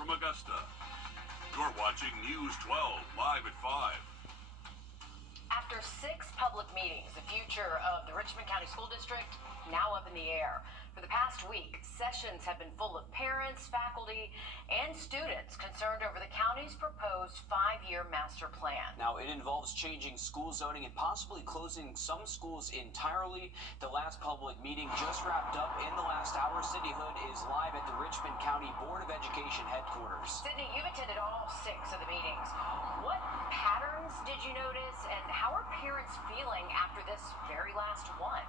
from Augusta. You're watching News 12 live at 5. After 6 public meetings, the future of the Richmond County School District now up in the air. For the past week, sessions have been full of parents, faculty, and students concerned over the county's proposed 5-year master plan. Now, it involves changing school zoning and possibly closing some schools entirely. The last public meeting just wrapped up in the last hour. Sydney Hood is live at the Richmond County Board of Education headquarters. Sydney, you've attended all 6 of the meetings. What patterns did you notice, and how are parents feeling after this very last one?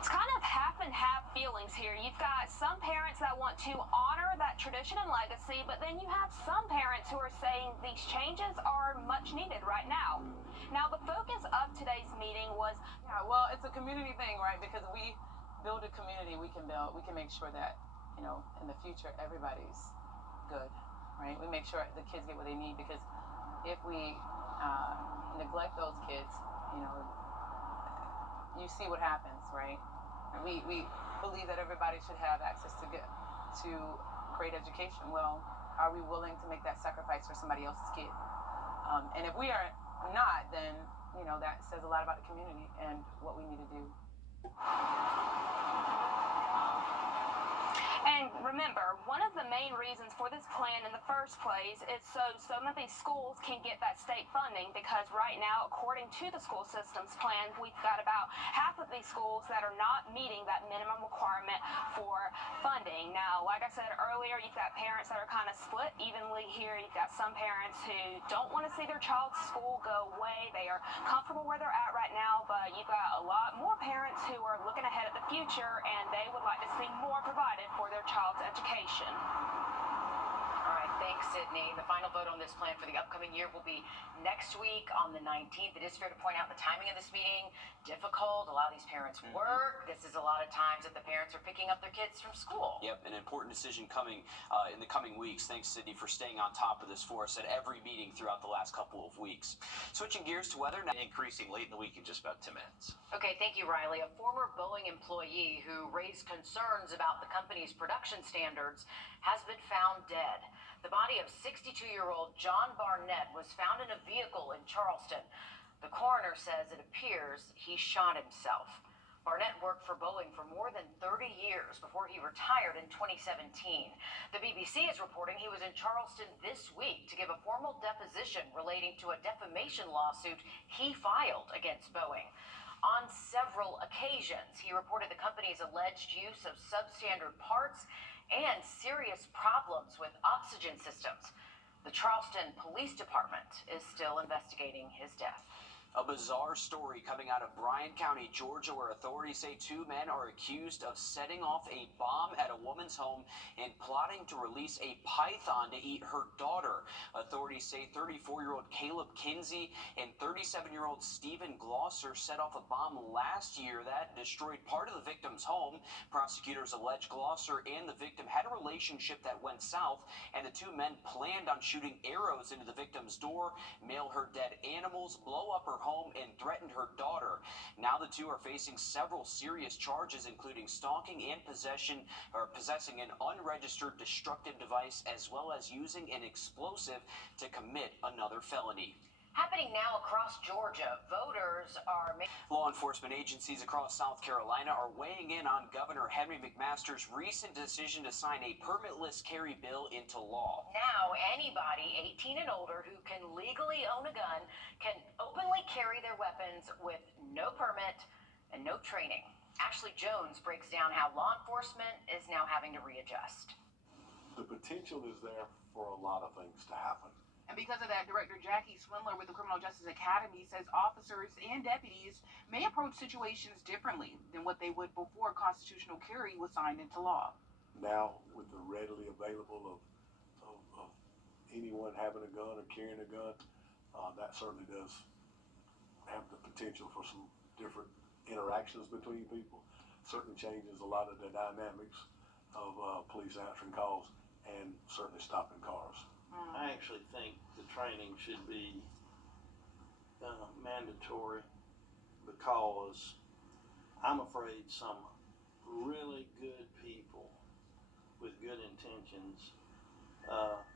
It's kind of half and half feelings here. You've got some parents that want to honor that tradition and legacy, but then you have some parents who are saying these changes are much needed right now. Now, the focus of today's meeting was... Yeah, well, it's a community thing, right? Because we build a community, we can make sure that, in the future, everybody's good, right? We make sure the kids get what they need, because if we neglect those kids, you see what happens, right? We believe that everybody should have access to great education. Well, are we willing to make that sacrifice for somebody else's kid? And if we are not, then that says a lot about the community and what we need to do. And remember, one of the main reasons for this plan in the first place is so some of these schools can get that state funding, because right now, according to the school systems plan, we've got about half of these schools that are not meeting that minimum requirement for funding. Now, like I said earlier, you've got parents that are kind of split evenly here. You've got some parents who don't want to see their child's school go away. They are comfortable where they're at right now, but you've got a lot more parents who are looking ahead at the future, and they would like to see more provided for their child's education. All right, thanks, Sydney. The final vote on this plan for the upcoming year will be next week on the 19th. It is fair to point out the timing of this meeting, difficult. A lot of these parents work. This is a lot of times that the parents are picking up their kids from school. Yep, an important decision coming in the coming weeks. Thanks, Sydney, for staying on top of this for us at every meeting throughout the last couple of weeks. Switching gears to weather now. Increasing late in the week in just about 10 minutes. Okay, thank you, Riley. A former Boeing employee who raised concerns about the company's production standards has been found dead. The body of 62-year-old John Barnett was found in a vehicle in Charleston. The coroner says it appears he shot himself. Barnett worked for Boeing for more than 30 years before he retired in 2017. The BBC is reporting he was in Charleston this week to give a formal deposition relating to a defamation lawsuit he filed against Boeing. On several occasions, he reported the company's alleged use of substandard parts and serious problems with oxygen systems. The Charleston Police Department is still investigating his death. A bizarre story coming out of Bryan County, Georgia, where authorities say 2 men are accused of setting off a bomb at a woman's home and plotting to release a python to eat her daughter. Authorities say 34-year-old Caleb Kinsey and 37-year-old Stephen Glosser set off a bomb last year that destroyed part of the victim's home. Prosecutors allege Glosser and the victim had a relationship that went south, and the 2 men planned on shooting arrows into the victim's door, mail her dead animals, blow up her home, and threatened her daughter. Now the 2 are facing several serious charges, including stalking and possessing an unregistered destructive device, as well as using an explosive to commit another felony. Happening now across Georgia, voters are... Law enforcement agencies across South Carolina are weighing in on Governor Henry McMaster's recent decision to sign a permitless carry bill into law. Now, anybody 18 and older who can legally own a gun can openly carry their weapons with no permit and no training. Ashley Jones breaks down how law enforcement is now having to readjust. The potential is there for a lot of things to happen. And because of that, Director Jackie Swindler with the Criminal Justice Academy says officers and deputies may approach situations differently than what they would before constitutional carry was signed into law. Now, with the readily available of anyone having a gun or carrying a gun, that certainly does have the potential for some different interactions between people. Certainly changes a lot of the dynamics of police answering calls and certainly stopping cars. I actually think the training should be mandatory, because I'm afraid some really good people with good intentions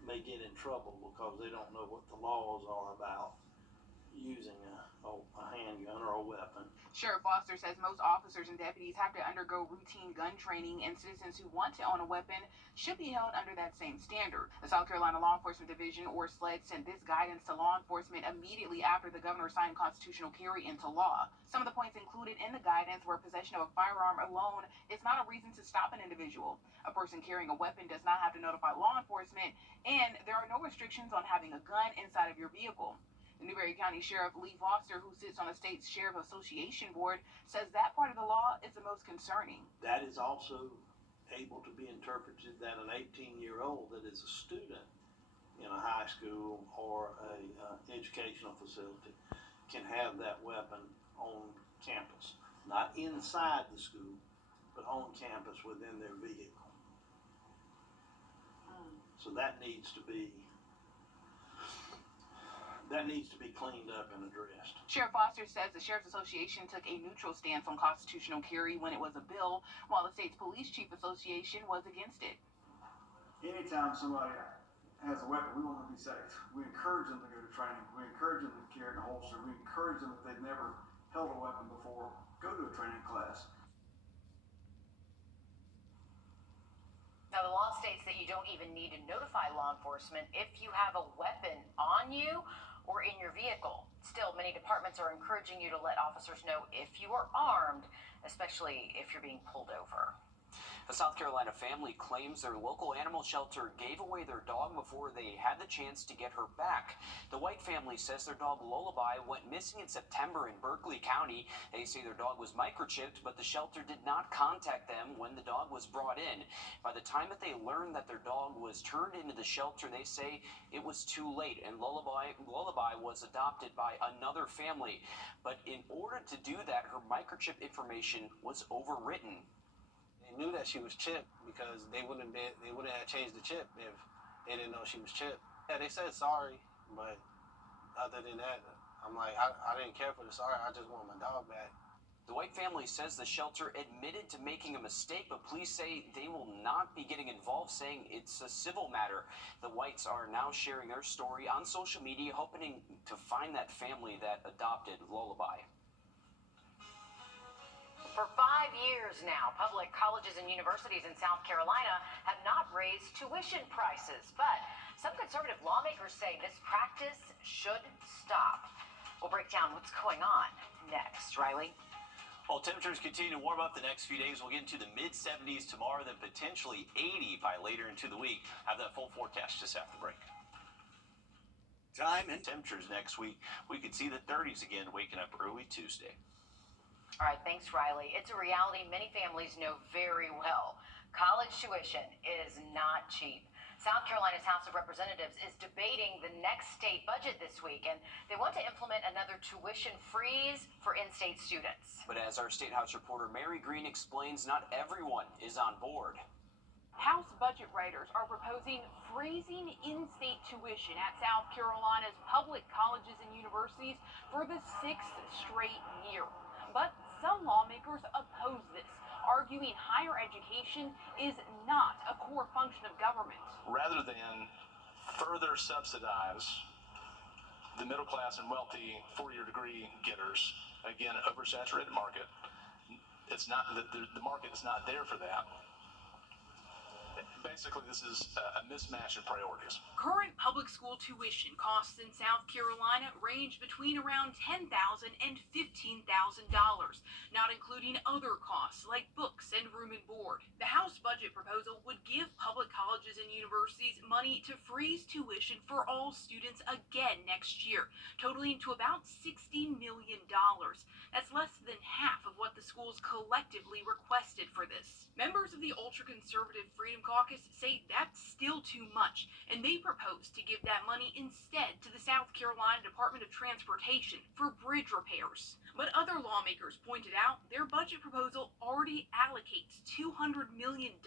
may get in trouble because they don't know what the laws are about using a handgun or a weapon. Sheriff Foster says most officers and deputies have to undergo routine gun training, and citizens who want to own a weapon should be held under that same standard. The South Carolina Law Enforcement Division, or SLED, sent this guidance to law enforcement immediately after the governor signed constitutional carry into law. Some of the points included in the guidance were possession of a firearm alone is not a reason to stop an individual. A person carrying a weapon does not have to notify law enforcement, and there are no restrictions on having a gun inside of your vehicle. The Newberry County Sheriff Lee Foster, who sits on the state's Sheriff Association Board, says that part of the law is the most concerning. That is also able to be interpreted that an 18-year-old that is a student in a high school or a educational facility can have that weapon on campus, not inside the school, but on campus within their vehicle. So that needs to be cleaned up and addressed. Sheriff Foster says the Sheriff's Association took a neutral stance on constitutional carry when it was a bill, while the state's Police Chief Association was against it. Anytime somebody has a weapon, we want them to be safe. We encourage them to go to training. We encourage them to carry a holster. We encourage them, if they've never held a weapon before, go to a training class. Now, the law states that you don't even need to notify law enforcement if you have a weapon on you or in your vehicle. Still, many departments are encouraging you to let officers know if you are armed, especially if you're being pulled over. A South Carolina family claims their local animal shelter gave away their dog before they had the chance to get her back. The White family says their dog Lullaby went missing in September in Berkeley County. They say their dog was microchipped, but the shelter did not contact them when the dog was brought in. By the time that they learned that their dog was turned into the shelter, they say it was too late, and Lullaby was adopted by another family. But in order to do that, her microchip information was overwritten. They knew that she was chipped because they wouldn't have changed the chip if they didn't know she was chipped. Yeah, they said sorry, but other than that, I'm like, I didn't care for the sorry. I just want my dog back. The White family says the shelter admitted to making a mistake, but police say they will not be getting involved, saying it's a civil matter. The Whites are now sharing their story on social media, hoping to find that family that adopted Lullaby. For 5 years now, public colleges and universities in South Carolina have not raised tuition prices, but some conservative lawmakers say this practice should stop. We'll break down what's going on next. Riley? While temperatures continue to warm up the next few days, we'll get into the mid-70s tomorrow, then potentially 80 by later into the week. Have that full forecast just after the break. Time and temperatures next week, we could see the 30s again, waking up early Tuesday. All right, thanks, Riley. It's a reality many families know very well. College tuition is not cheap. South Carolina's House of Representatives is debating the next state budget this week, and they want to implement another tuition freeze for in-state students. But as our State House reporter Mary Green explains, not everyone is on board. House budget writers are proposing freezing in-state tuition at South Carolina's public colleges and universities for the 6th straight year. But some lawmakers oppose this, arguing higher education is not a core function of government. Rather than further subsidize the middle class and wealthy four-year degree getters, again, oversaturated market, it's not the market is not there for that. Basically, this is a mismatch in priorities. Current public school tuition costs in South Carolina range between around $10,000 and $15,000, not including other costs like books and room and board. The House budget proposal would give public colleges and universities money to freeze tuition for all students again next year, totaling to about $60 million. That's less than half of what the schools collectively requested for this. Members of the ultra-conservative Freedom Caucus say that's still too much, and they propose to give that money instead to the South Carolina Department of Transportation for bridge repairs. But other lawmakers pointed out their budget proposal already allocates $200 million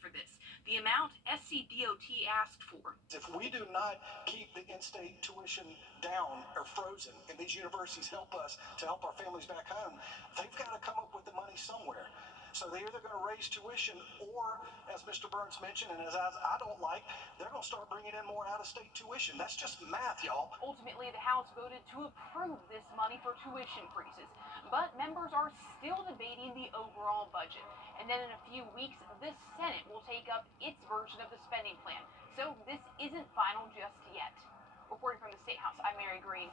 for this, the amount SCDOT asked for. If we do not keep the in-state tuition down or frozen, and these universities help us to help our families back home, they've got to come up with the money somewhere. So they're either going to raise tuition or, as Mr. Burns mentioned, and as I don't like, they're going to start bringing in more out-of-state tuition. That's just math, y'all. Ultimately, the House voted to approve this money for tuition freezes, but members are still debating the overall budget. And then in a few weeks, the Senate will take up its version of the spending plan. So this isn't final just yet. Reporting from the State House, I'm Mary Green.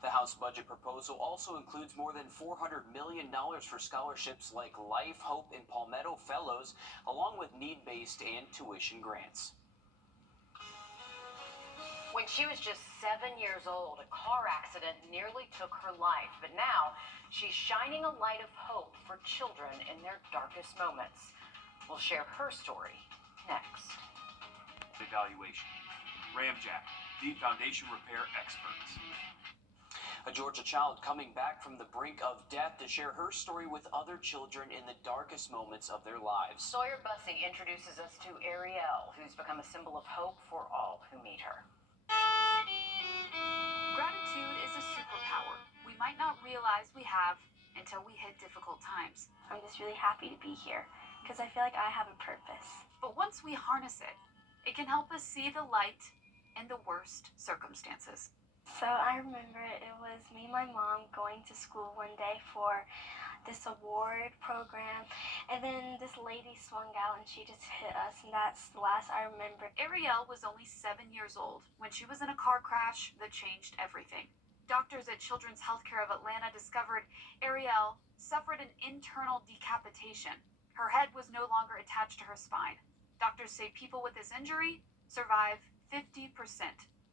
The House budget proposal also includes more than $400 million for scholarships like Life, Hope, and Palmetto Fellows, along with need-based and tuition grants. When she was just 7 years old, a car accident nearly took her life. But now, she's shining a light of hope for children in their darkest moments. We'll share her story next. Evaluation. Ramjack, the foundation repair experts. A Georgia child coming back from the brink of death to share her story with other children in the darkest moments of their lives. Sawyer Bussey introduces us to Ariel, who's become a symbol of hope for all who meet her. Gratitude is a superpower we might not realize we have until we hit difficult times. I'm just really happy to be here because I feel like I have a purpose. But once we harness it, it can help us see the light in the worst circumstances. So I remember it was me and my mom going to school one day for this award program, and then this lady swung out and she just hit us, and that's the last I remember. Ariel was only 7 years old when she was in a car crash that changed everything. Doctors at Children's Healthcare of Atlanta discovered Ariel suffered an internal decapitation. Her head was no longer attached to her spine. Doctors say people with this injury survive 50%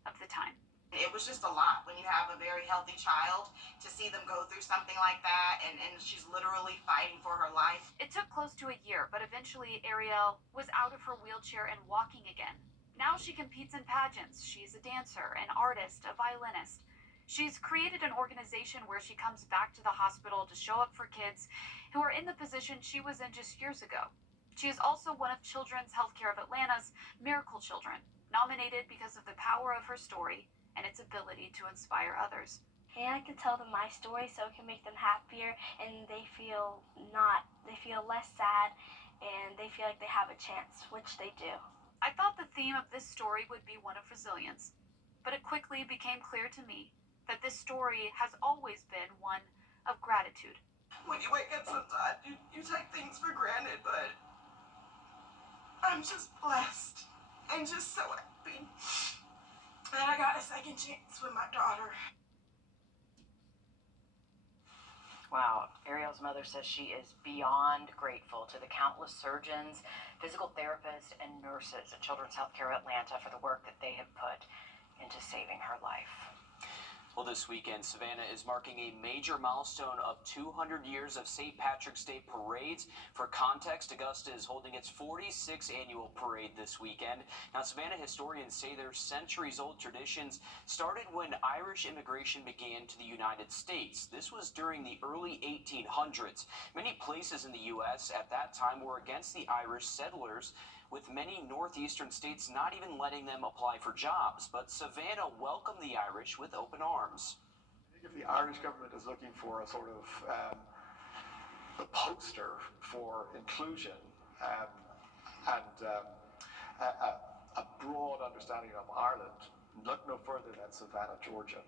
of the time. It was just a lot when you have a very healthy child to see them go through something like that, and she's literally fighting for her life. It took close to a year, but eventually Ariel was out of her wheelchair and walking again. Now she competes in pageants. She's a dancer, an artist, a violinist. She's created an organization where she comes back to the hospital to show up for kids who are in the position she was in just years ago. She is also one of Children's Healthcare of Atlanta's Miracle Children, nominated because of the power of her story and its ability to inspire others. And I could tell them my story so it can make them happier, and they feel less sad, and they feel like they have a chance, which they do. I thought the theme of this story would be one of resilience, but it quickly became clear to me that this story has always been one of gratitude. When you wake up sometimes, you take things for granted, but I'm just blessed and just so happy that I got a second chance with my daughter. Wow, Ariel's mother says she is beyond grateful to the countless surgeons, physical therapists, and nurses at Children's Healthcare Atlanta for the work that they have put into saving her life. Well, this weekend, Savannah is marking a major milestone of 200 years of St. Patrick's Day parades. For context, Augusta is holding its 46th annual parade this weekend. Now, Savannah historians say their centuries-old traditions started when Irish immigration began to the United States. This was during the early 1800s. Many places in the U.S. at that time were against the Irish settlers, with many northeastern states not even letting them apply for jobs. But Savannah welcomed the Irish with open arms. I think if the Irish government is looking for a sort of a poster for inclusion and a broad understanding of Ireland, look no further than Savannah, Georgia.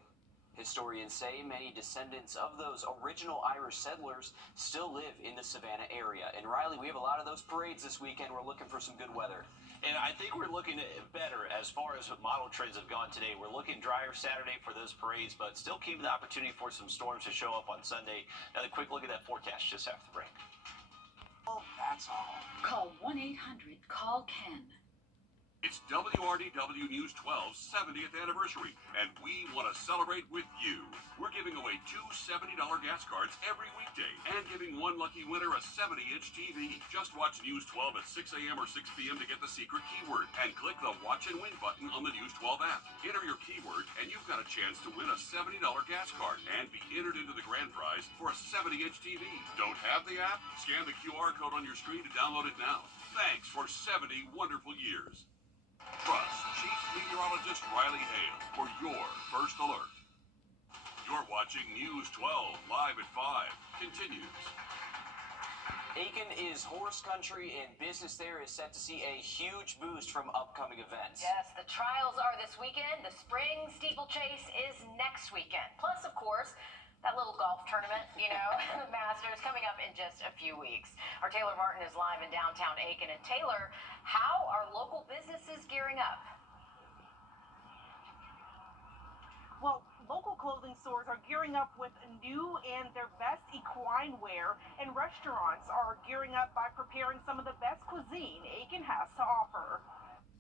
Historians say many descendants of those original Irish settlers still live in the Savannah area. And Riley, we have a lot of those parades this weekend. We're looking for some good weather. And I think we're looking better as far as model trends have gone today. We're looking drier Saturday for those parades, but still keeping the opportunity for some storms to show up on Sunday. Another quick look at that forecast just after the break. Oh, that's all. Call 1-800-CALL-KEN. It's WRDW News 12's 70th anniversary, and we want to celebrate with you. We're giving away 2 $70 gas cards every weekday and giving one lucky winner a 70-inch TV. Just watch News 12 at 6 a.m. or 6 p.m. to get the secret keyword and click the Watch and Win button on the News 12 app. Enter your keyword and you've got a chance to win a $70 gas card and be entered into the grand prize for a 70-inch TV. Don't have the app? Scan the QR code on your screen to download it now. Thanks for 70 wonderful years. Trust Chief Meteorologist Riley Hale for your first alert. You're watching News 12 live at 5. Continues. Aiken is horse country, and business there is set to see a huge boost from upcoming events. Yes, the trials are this weekend. The spring steeplechase is next weekend. Plus, of course, that little golf tournament, the Masters, coming up in just a few weeks. Our Taylor Martin is live in downtown Aiken. And Taylor, how are local businesses gearing up? Well, local clothing stores are gearing up with new and their best equine wear, and restaurants are gearing up by preparing some of the best cuisine Aiken has to offer.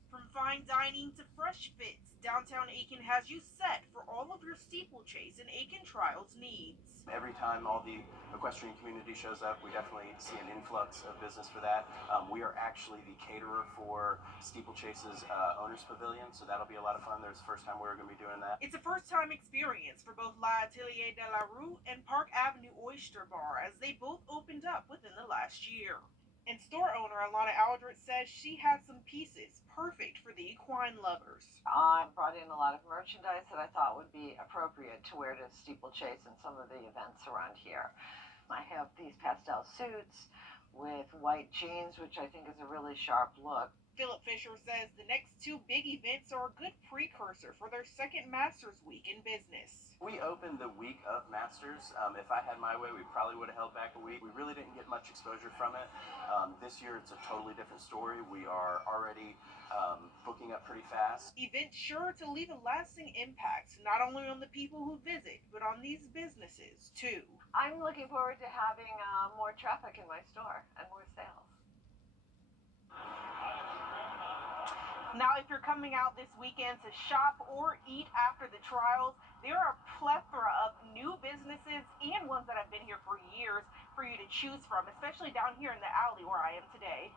From fine dining to fresh fits, downtown Aiken has you set for all of your steeplechase and Aiken Trials needs. Every time all the equestrian community shows up, we definitely see an influx of business for that. We are actually the caterer for Steeplechase's Owners Pavilion, so that'll be a lot of fun. There's the first time we're going to be doing that. It's a first-time experience for both La Atelier de la Rue and Park Avenue Oyster Bar, as they both opened up within the last year. And store owner Alana Aldrich says she has some pieces perfect for the equine lovers. I brought in a lot of merchandise that I thought would be appropriate to wear to steeplechase and some of the events around here. I have these pastel suits with white jeans, which I think is a really sharp look. Philip Fisher says the next two big events are a good precursor for their second Masters Week in business. We opened the week of Masters. If I had my way, we probably would have held back a week. We really didn't get much exposure from it. This year, it's a totally different story. We are already booking up pretty fast. Events sure to leave a lasting impact, not only on the people who visit, but on these businesses, too. I'm looking forward to having more traffic in my store and more sales. Now, if you're coming out this weekend to shop or eat after the trials, there are a plethora of new businesses and ones that have been here for years for you to choose from, especially down here in the alley where I am today.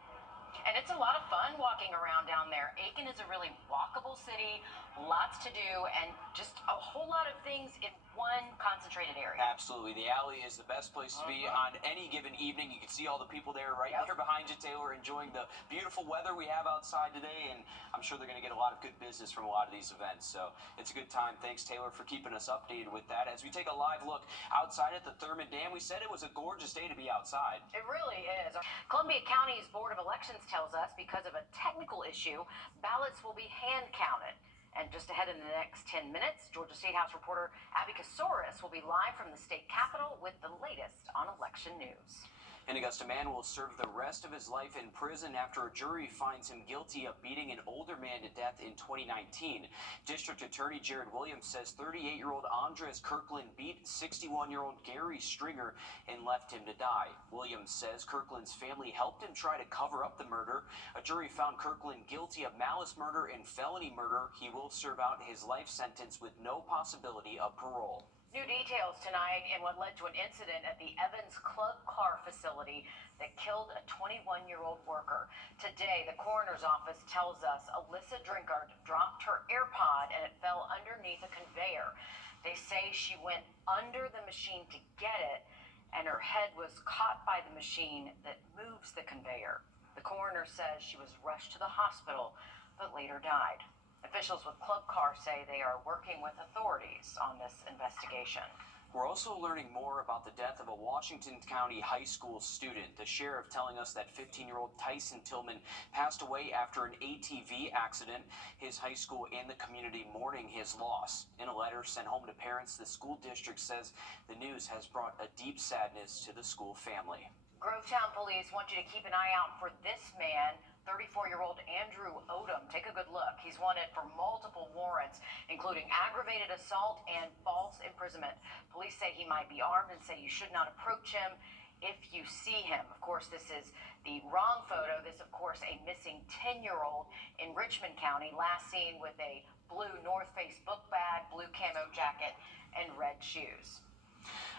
And it's a lot of fun walking around down there. Aiken is a really walkable city, lots to do, and just a whole lot of things in one concentrated area. Absolutely. The alley is the best place to be on any given evening. You can see all the people there right here behind you, Taylor, enjoying the beautiful weather we have outside today, and I'm sure they're going to get a lot of good business from a lot of these events. So it's a good time. Thanks, Taylor, for keeping us updated with that. As we take a live look outside at the Thurman Dam, we said it was a gorgeous day to be outside. It really is. Columbia County's Board of Elections tells us because of a technical issue, ballots will be hand counted. And just ahead in the next 10 minutes, Georgia State House reporter Abby Kasoris will be live from the state capitol with the latest on election news. An Augusta man will serve the rest of his life in prison after a jury finds him guilty of beating an older man to death in 2019. District Attorney Jared Williams says 38-year-old Andres Kirkland beat 61-year-old Gary Stringer and left him to die. Williams says Kirkland's family helped him try to cover up the murder. A jury found Kirkland guilty of malice murder and felony murder. He will serve out his life sentence with no possibility of parole. New details tonight in what led to an incident at the Evans Club Car facility that killed a 21-year-old worker. Today, the coroner's office tells us Alyssa Drinkard dropped her AirPod and it fell underneath a conveyor. They say she went under the machine to get it, and her head was caught by the machine that moves the conveyor. The coroner says she was rushed to the hospital, but later died. Officials with Club Car say they are working with authorities on this investigation. We're also learning more about the death of a Washington County high school student. The sheriff telling us that 15-year-old Tyson Tillman passed away after an ATV accident. His high school and the community mourning his loss. In a letter sent home to parents, the school district says the news has brought a deep sadness to the school family. Grovetown police want you to keep an eye out for this man, 34-year-old Andrew Odom. Take a good look. He's wanted for multiple warrants, including aggravated assault and false imprisonment. Police say he might be armed and say you should not approach him if you see him. Of course, this is the wrong photo. This, of course, a missing 10-year-old in Richmond County, last seen with a blue North Face book bag, blue camo jacket, and red shoes.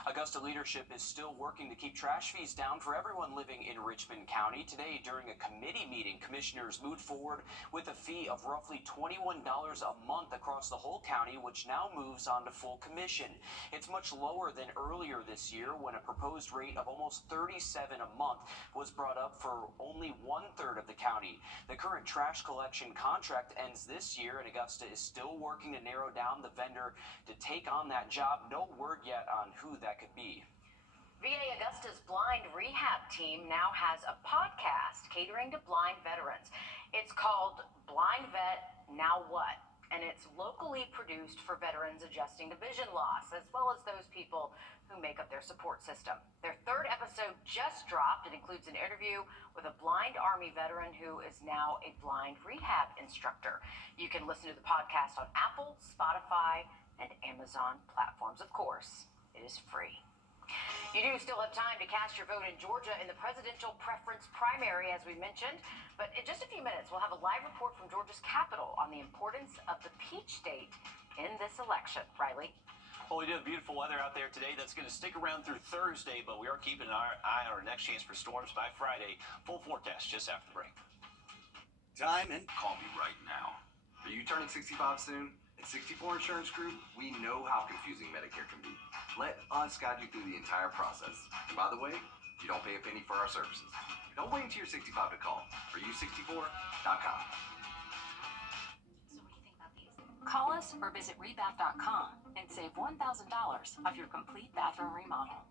Augusta leadership is still working to keep trash fees down for everyone living in Richmond County. Today, during a committee meeting, commissioners moved forward with a fee of roughly $21 a month across the whole county, which now moves on to full commission. It's much lower than earlier this year when a proposed rate of almost $37 a month was brought up for only 1/3 of the county. The current trash collection contract ends this year, and Augusta is still working to narrow down the vendor to take on that job. No word yet on who that could be. VA Augusta's blind rehab team now has a podcast catering to blind veterans. It's called Blind Vet Now What? And it's locally produced for veterans adjusting to vision loss, as well as those people who make up their support system. Their third episode just dropped. It includes an interview with a blind Army veteran who is now a blind rehab instructor. You can listen to the podcast on Apple, Spotify, and Amazon platforms. Of course, it is free. You do still have time to cast your vote in Georgia in the presidential preference primary, as we mentioned. But in just a few minutes, we'll have a live report from Georgia's Capitol on the importance of the Peach State in this election. Riley? Well, we do have beautiful weather out there today. That's going to stick around through Thursday, but we are keeping our eye on our next chance for storms by Friday. Full forecast just after the break. Time and call me right now. Are you turning 65 soon? At 64 Insurance Group, we know how confusing Medicare can be. Let us guide you through the entire process. And by the way, you don't pay a penny for our services. Don't wait until you're 65 to call. For you64.com. Call us or visit rebath.com and save $1,000 off your complete bathroom remodel.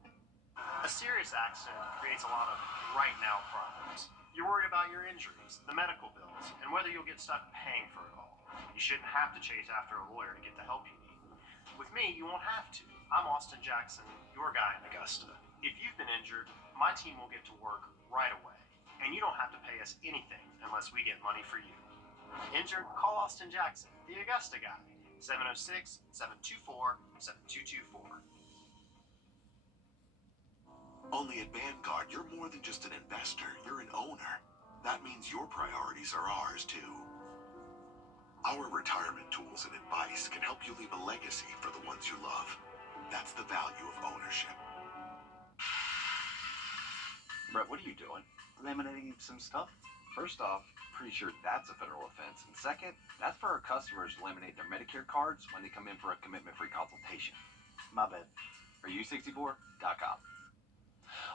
A serious accident creates a lot of right now problems. You're worried about your injuries, the medical bills, and whether you'll get stuck paying for it all. You shouldn't have to chase after a lawyer to get the help you need. With me, you won't have to. I'm Austin Jackson, your guy in Augusta. If you've been injured, my team will get to work right away. And you don't have to pay us anything unless we get money for you. Injured? Call Austin Jackson, the Augusta guy. 706-724-7224. Only at Vanguard, you're more than just an investor. You're an owner. That means your priorities are ours, too. Our retirement tools and advice can help you leave a legacy for the ones you love. That's the value of ownership. Brett, what are you doing? Laminating some stuff. First off, pretty sure that's a federal offense. And second, that's for our customers to laminate their Medicare cards when they come in for a commitment-free consultation. My bad. Are you64.com.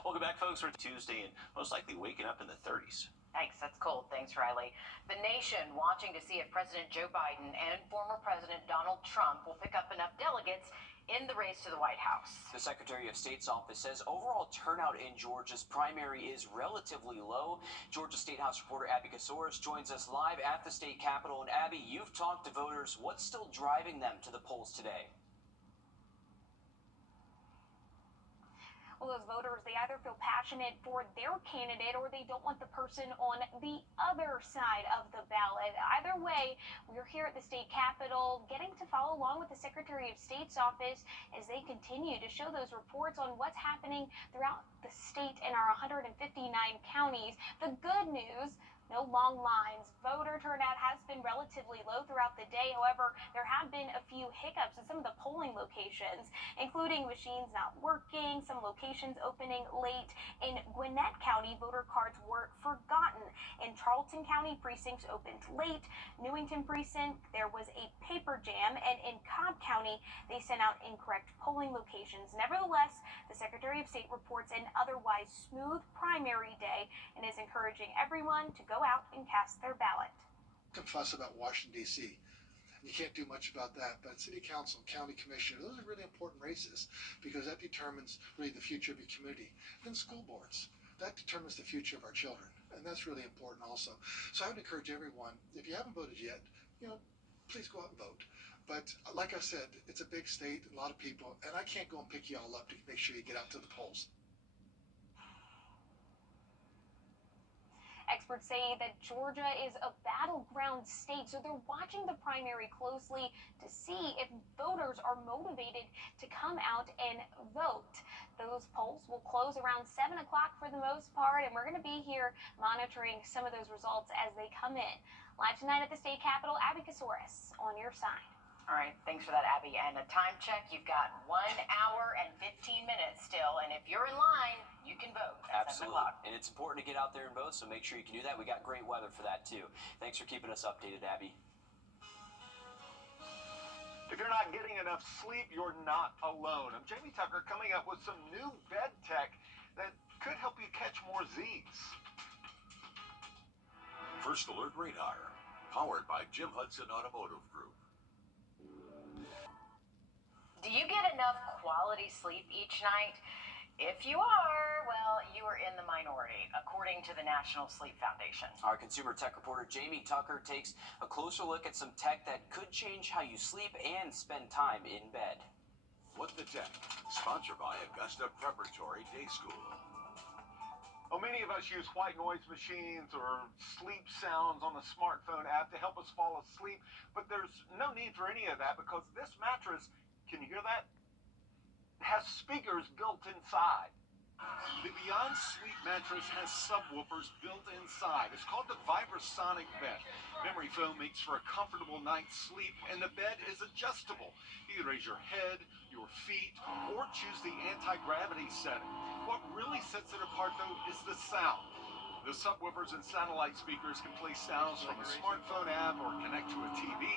Welcome back, folks. We're Tuesday and most likely waking up in the 30s. Thanks, that's cold. Thanks, Riley. The nation watching to see if President Joe Biden and former President Donald Trump will pick up enough delegates in the race to the White House. The Secretary of State's office says overall turnout in Georgia's primary is relatively low. Georgia State House reporter Abby Kasoris joins us live at the state capitol. And Abby, you've talked to voters. What's still driving them to the polls today? Well, those voters, they either feel passionate for their candidate or they don't want the person on the other side of the ballot. Either way, we're here at the state capitol getting to follow along with the Secretary of State's office as they continue to show those reports on what's happening throughout the state in our 159 counties. The good news, no long lines. Voter turnout has been relatively low throughout the day. However, there have been a few hiccups in some of the polling locations, including machines not working, some locations opening late. In Gwinnett County, voter cards were forgotten. In Charlton County, precincts opened late. Newington precinct, there was a paper jam. And in Cobb County, they sent out incorrect polling locations. Nevertheless, the Secretary of State reports an otherwise smooth primary day and is encouraging everyone to go out and cast their ballot. Can fuss about Washington, D.C. You can't do much about that, but city council, county commissioner, those are really important races because that determines really the future of your community. Then school boards, that determines the future of our children, and that's really important also. So I would encourage everyone, if you haven't voted yet, please go out and vote. But like I said, it's a big state, a lot of people, and I can't go and pick you all up to make sure you get out to the polls. Experts say that Georgia is a battleground state, so they're watching the primary closely to see if voters are motivated to come out and vote. Those polls will close around 7 o'clock for the most part, and we're going to be here monitoring some of those results as they come in. Live tonight at the state capitol, Abby Kasoris on your side. All right, thanks for that, Abby. And a time check, you've got 1 hour and 15 minutes still, and if you're in line, you can vote at 7 Absolutely. o'clock. And it's important to get out there and vote, so make sure you can do that. We got great weather for that, too. Thanks for keeping us updated, Abby. If you're not getting enough sleep, you're not alone. I'm Jamie Tucker coming up with some new bed tech that could help you catch more Z's. First Alert Radar, powered by Jim Hudson Automotive Group. Do you get enough quality sleep each night? If you are, well, you are in the minority, according to the National Sleep Foundation. Our consumer tech reporter Jamie Tucker takes a closer look at some tech that could change how you sleep and spend time in bed. What the Tech, sponsored by Augusta Preparatory Day School. Well, many of us use white noise machines or sleep sounds on the smartphone app to help us fall asleep, but there's no need for any of that because this mattress, can you hear that? Has speakers built inside. The Beyond Sleep mattress has subwoofers built inside. It's called the Vibrasonic bed. Memory foam makes for a comfortable night's sleep, and the bed is adjustable. You can raise your head, your feet, or choose the anti-gravity setting. What really sets it apart, though, is the sound. The subwoofers and satellite speakers can play sounds from a smartphone app or connect to a TV,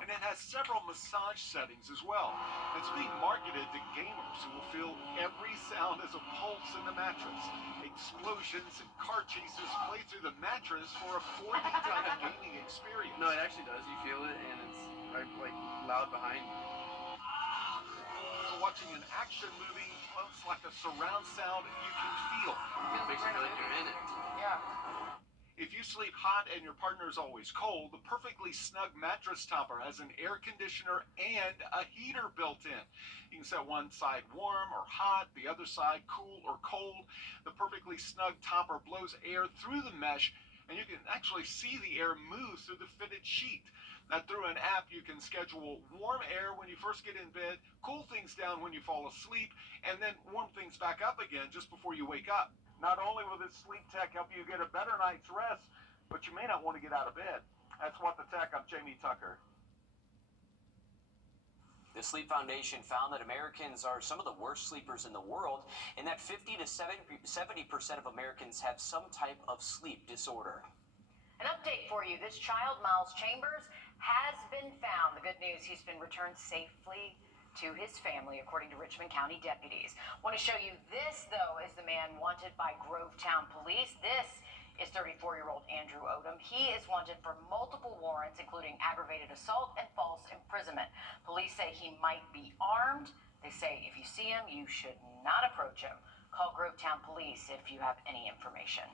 and it has several massage settings as well. It's being marketed to gamers who will feel every sound as a pulse in the mattress. Explosions and car chases play through the mattress for a 4D type of gaming experience. No, it actually does. You feel it, and it's like loud behind you. Watching an action movie, well, it's like a surround sound you can feel. It makes you feel like you're in it. Yeah. If you sleep hot and your partner is always cold, the perfectly snug mattress topper has an air conditioner and a heater built in. You can set one side warm or hot, the other side cool or cold. The perfectly snug topper blows air through the mesh, and you can actually see the air move through the fitted sheet. Now, through an app, you can schedule warm air when you first get in bed, cool things down when you fall asleep, and then warm things back up again just before you wake up. Not only will this sleep tech help you get a better night's rest, but you may not want to get out of bed. That's What the Tech. I'm Jamie Tucker. The Sleep Foundation found that Americans are some of the worst sleepers in the world, and that 50 to 70% of Americans have some type of sleep disorder. An update for you. This child, Miles Chambers, has been found. The good news, he's been returned safely to his family, according to Richmond County deputies. Want to show you this, though, is the man wanted by Grovetown police. This is 34-year-old Andrew Odom. He is wanted for multiple warrants, including aggravated assault and false imprisonment. Police say he might be armed. They say if you see him, you should not approach him. Call Grovetown Police if you have any information.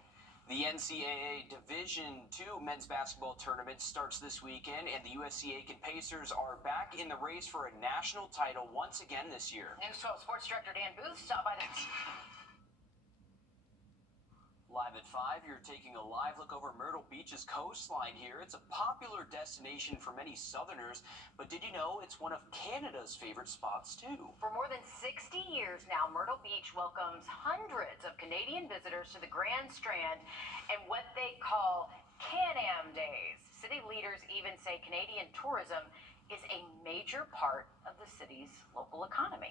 The NCAA Division II men's basketball tournament starts this weekend, and the USC Aiken Pacers are back in the race for a national title once again this year. News 12 Sports Director Dan Booth stopped by the... Live at 5, you're taking a live look over Myrtle Beach's coastline here. It's a popular destination for many Southerners, but did you know it's one of Canada's favorite spots too? For more than 60 years now, Myrtle Beach welcomes hundreds of Canadian visitors to the Grand Strand and what they call Can-Am Days. City leaders even say Canadian tourism is a major part of the city's local economy.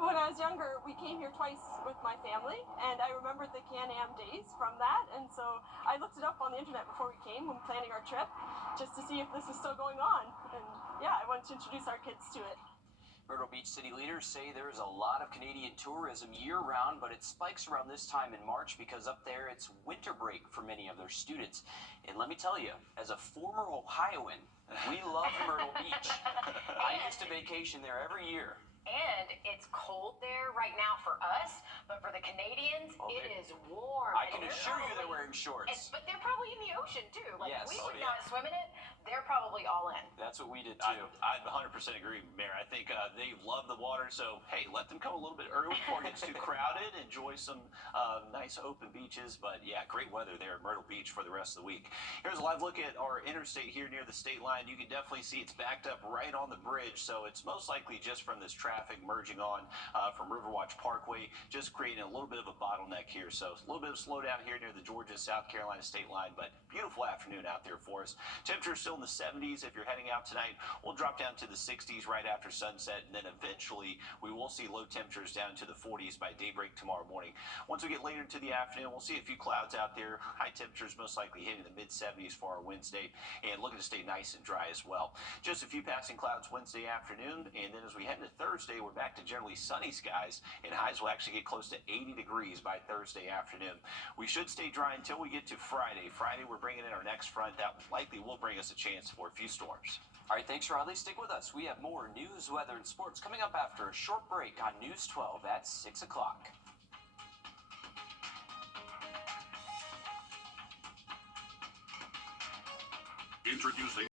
When I was younger, we came here twice with my family, and I remembered the Can-Am Days from that, and so I looked it up on the internet before we came when planning our trip, just to see if this is still going on, and yeah, I wanted to introduce our kids to it. Myrtle Beach city leaders say there is a lot of Canadian tourism year-round, but it spikes around this time in March because up there it's winter break for many of their students. And let me tell you, as a former Ohioan, we love Myrtle Beach. I used to vacation there every year. And it's cold there right now for us, but for the Canadians, it is warm. I can assure you they're wearing shorts. But they're probably in the ocean too. Like Yes. we would not swim in it. They're probably all in. That's what we did too. I 100% agree, Mayor. I think they love the water, so hey, let them come a little bit early before it gets too crowded. Enjoy some nice open beaches, but yeah, great weather there at Myrtle Beach for the rest of the week. Here's a live look at our interstate here near the state line. You can definitely see it's backed up right on the bridge, so it's most likely just from this traffic merging on from Riverwatch Parkway, just creating a little bit of a bottleneck here. So a little bit of slowdown here near the Georgia-South Carolina state line, but beautiful afternoon out there for us. Temperatures still in the 70s. If you're heading out tonight, we'll drop down to the 60s right after sunset, and then eventually we will see low temperatures down to the 40s by daybreak tomorrow morning. Once we get later into the afternoon, we'll see a few clouds out there. High temperatures most likely hitting the mid-70s for our Wednesday, and looking to stay nice and dry as well. Just a few passing clouds Wednesday afternoon, and then as we head into Thursday, we're back to generally sunny skies, and highs will actually get close to 80 degrees by Thursday afternoon. We should stay dry until we get to Friday. Friday, we're bringing in our next front that likely will bring us a chance for a few storms. All right, thanks, Riley. Stick with us. We have more news, weather, and sports coming up after a short break on News 12 at 6 o'clock. Introducing